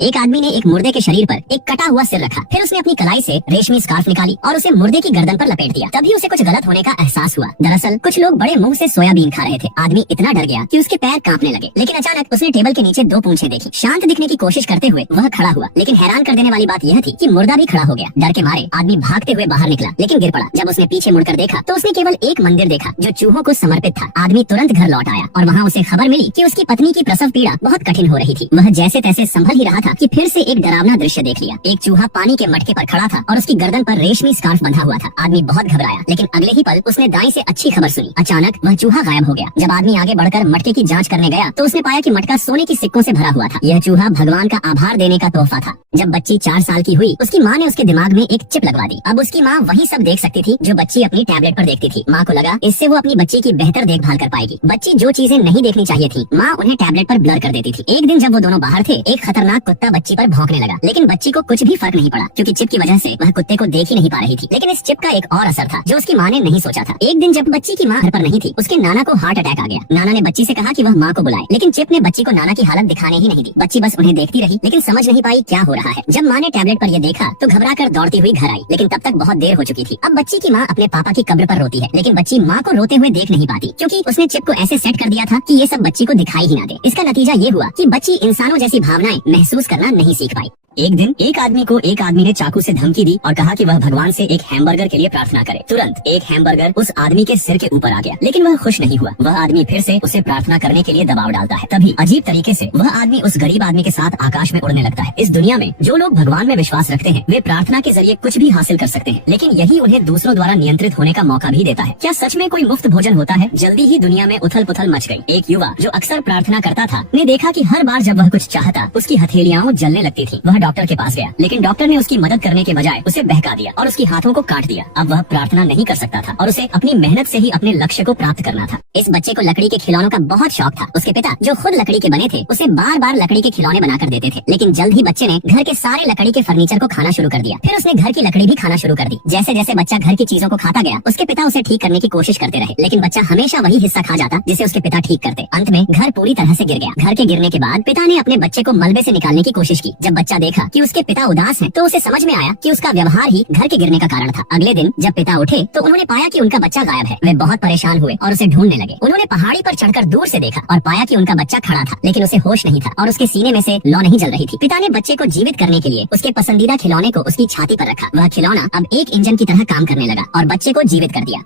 एक आदमी ने एक मुर्दे के शरीर पर एक कटा हुआ सिर रखा। फिर उसने अपनी कलाई से रेशमी स्कार्फ निकाली और उसे मुर्दे की गर्दन पर लपेट दिया। तभी उसे कुछ गलत होने का एहसास हुआ। दरअसल कुछ लोग बड़े मुंह से सोयाबीन खा रहे थे। आदमी इतना डर गया कि उसके पैर कांपने लगे। लेकिन अचानक उसने टेबल के नीचे दो पूंछें देखी। शांत दिखने की कोशिश करते हुए वह खड़ा हुआ, लेकिन हैरान कर देने वाली बात यह थी कि मुर्दा भी खड़ा हो गया। डर के मारे आदमी भागते हुए बाहर निकला, लेकिन गिर पड़ा। जब उसने पीछे मुड़कर देखा तो उसने केवल एक मंदिर देखा जो चूहों को समर्पित था। आदमी तुरंत घर लौट आया और वहाँ उसे खबर मिली कि उसकी पत्नी की प्रसव पीड़ा बहुत कठिन हो रही थी। वह जैसे तैसे संभल ही रहा था कि फिर से एक डरावना दृश्य देख लिया। एक चूहा पानी के मटके पर खड़ा था और उसकी गर्दन पर रेशमी स्कार्फ बंधा हुआ था। आदमी बहुत घबराया, लेकिन अगले ही पल उसने दाई से अच्छी खबर सुनी। अचानक वह चूहा गायब हो गया। जब आदमी आगे बढ़कर मटके की जांच करने गया तो उसने पाया कि मटका सोने की सिक्कों से भरा हुआ था। यह चूहा भगवान का आभार देने का तोहफा था। जब बच्ची 4 साल की हुई, उसकी माँ ने उसके दिमाग में एक चिप लगवा दी। अब उसकी माँ वही सब देख सकती थी जो बच्ची अपनी टैबलेट पर देखती थी। माँ को लगा इससे वो अपनी बच्ची की बेहतर देखभाल कर पाएगी। बच्ची जो चीजें नहीं देखनी चाहिए थी, माँ उन्हें टैबलेट पर ब्लर कर देती थी। एक दिन जब वो दोनों बाहर थे, एक खतरनाक कुत्ता बच्ची पर भौंकने लगा, लेकिन बच्ची को कुछ भी फर्क नहीं पड़ा क्योंकि चिप की वजह से वह कुत्ते को देख ही नहीं पा रही थी। लेकिन इस चिप का एक और असर था जो उसकी माँ ने नहीं सोचा था। एक दिन जब बच्ची की माँ घर पर नहीं थी, उसके नाना को हार्ट अटैक आ गया। नाना ने बच्ची से कहा कि वह माँ को बुलाए, लेकिन चिप ने बच्ची को नाना की हालत दिखाने ही नहीं दी। बच्ची बस उन्हें देखती रही, लेकिन समझ नहीं पाई क्या हो रहा है। जब माँ ने टैबलेट पर यह देखा तो घबरा कर दौड़ती हुई घर आई, लेकिन तब तक बहुत देर हो चुकी थी। अब बच्ची की माँ अपने पापा की कब्र पर रोती है, लेकिन बच्ची माँ को रोते हुए देख नहीं पाती क्योंकि उसने चिप को ऐसे सेट कर दिया था कि ये सब बच्ची को दिखाई ही ना दे। इसका नतीजा ये हुआ कि बच्ची इंसानों जैसी भावनाएं महसूस करना नहीं सीख पाई। एक दिन एक आदमी ने चाकू से धमकी दी और कहा कि वह भगवान से एक हैमबर्गर के लिए प्रार्थना करे। तुरंत एक हैमबर्गर उस आदमी के सिर के ऊपर आ गया, लेकिन वह खुश नहीं हुआ। वह आदमी फिर से उसे प्रार्थना करने के लिए दबाव डालता है। तभी अजीब तरीके से वह आदमी उस गरीब आदमी के साथ आकाश में उड़ने लगता है। इस दुनिया में जो लोग भगवान में विश्वास रखते हैं वे प्रार्थना के जरिए कुछ भी हासिल कर सकते हैं, लेकिन यही उन्हें दूसरों द्वारा नियंत्रित होने का मौका भी देता है। क्या सच में कोई मुफ्त भोजन होता है? जल्दी ही दुनिया में उथल पुथल मच गई। एक युवा जो अक्सर प्रार्थना करता था ने देखा कि हर बार जब वह कुछ चाहता उसकी हथेलियां जलने लगती थी। वह डॉक्टर के पास गया, लेकिन डॉक्टर ने उसकी मदद करने के बजाय उसे बहका दिया और उसकी हाथों को काट दिया। अब वह प्रार्थना नहीं कर सकता था और उसे अपनी मेहनत से ही अपने लक्ष्य को प्राप्त करना था। इस बच्चे को लकड़ी के खिलौनों का बहुत शौक था। उसके पिता जो खुद लकड़ी के बने थे उसे बार बार लकड़ी के खिलौने बनाकर देते थे, लेकिन जल्द ही बच्चे ने घर के सारे लकड़ी के फर्नीचर को खाना शुरू कर दिया। फिर उसने घर की लकड़ी भी खाना शुरू कर दी। जैसे जैसे बच्चा घर की चीजों को खाता गया, उसके पिता उसे ठीक करने की कोशिश करते रहे, लेकिन बच्चा हमेशा वही हिस्सा खा जाता जिसे उसके पिता ठीक करते। अंत में घर पूरी तरह से गिर गया। घर के गिरने के बाद पिता ने अपने बच्चे को मलबे से निकालने की कोशिश की। जब बच्चा देखा कि उसके पिता उदास हैं, तो उसे समझ में आया कि उसका व्यवहार ही घर के गिरने का कारण था। अगले दिन जब पिता उठे तो उन्होंने पाया कि उनका बच्चा गायब है। वे बहुत परेशान हुए और उसे ढूंढने लगे। उन्होंने पहाड़ी पर चढ़कर दूर से देखा और पाया कि उनका बच्चा खड़ा था, लेकिन उसे होश नहीं था और उसके सीने में से लौ नहीं जल रही थी। पिता ने बच्चे को जीवित करने के लिए उसके पसंदीदा खिलौने को उसकी छाती पर रखा। वह खिलौना अब एक इंजन की तरह काम करने लगा और बच्चे को जीवित कर दिया।